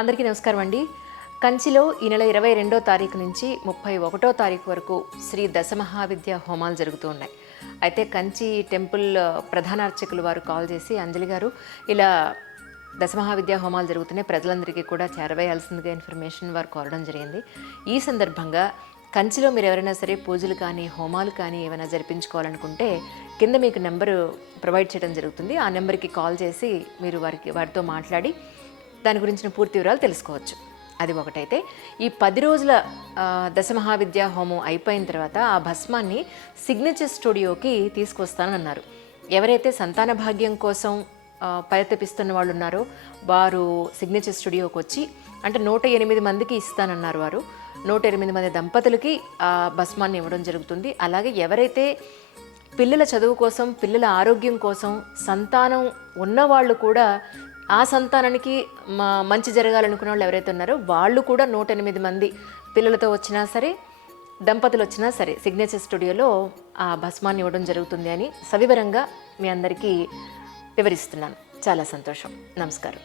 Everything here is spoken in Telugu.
అందరికీ నమస్కారం అండి. కంచిలో ఈ నెల 22వ తారీఖు నుంచి 31వ తారీఖు వరకు శ్రీ దశమహావిద్య హోమాలు జరుగుతూ ఉన్నాయి. అయితే కంచి టెంపుల్ ప్రధాన అర్చకులు వారు కాల్ చేసి, అంజలి గారు ఇలా దశమహావిద్య హోమాలు జరుగుతున్నాయి, ప్రజలందరికీ కూడా చేరవేయాల్సిందిగా ఇన్ఫర్మేషన్ వారు కోరడం జరిగింది. ఈ సందర్భంగా కంచిలో మీరు ఎవరైనా సరే పూజలు కానీ హోమాలు కానీ ఏమైనా జరిపించుకోవాలనుకుంటే కింద మీకు నెంబరు ప్రొవైడ్ చేయడం జరుగుతుంది. ఆ నెంబర్కి కాల్ చేసి మీరు వారితో మాట్లాడి దాని గురించిన పూర్తి వివరాలు తెలుసుకోవచ్చు. అది ఒకటైతే, ఈ 10 రోజుల దశమహావిద్యా హోమం అయిపోయిన తర్వాత ఆ భస్మాన్ని సిగ్నేచర్ స్టూడియోకి తీసుకొస్తానన్నారు. ఎవరైతే సంతాన భాగ్యం కోసం పరితపిస్తున్న వాళ్ళు ఉన్నారో వారు సిగ్నేచర్ స్టూడియోకి వచ్చి, అంటే 108 మందికి ఇస్తానన్నారు వారు. 108 మంది దంపతులకి ఆ భస్మాన్ని ఇవ్వడం జరుగుతుంది. అలాగే ఎవరైతే పిల్లల చదువు కోసం, పిల్లల ఆరోగ్యం కోసం సంతానం ఉన్నవాళ్ళు కూడా, ఆ సంతానానికి మంచి జరగాలనుకున్న వాళ్ళు ఎవరైతే ఉన్నారో వాళ్ళు కూడా 108 మంది పిల్లలతో వచ్చినా సరే, దంపతులు వచ్చినా సరే సిగ్నేచర్ స్టూడియోలో ఆ భస్మాన్ని ఇవ్వడం జరుగుతుంది అని సవివరంగా మీ అందరికీ వివరిస్తున్నాను. చాలా సంతోషం. నమస్కారం.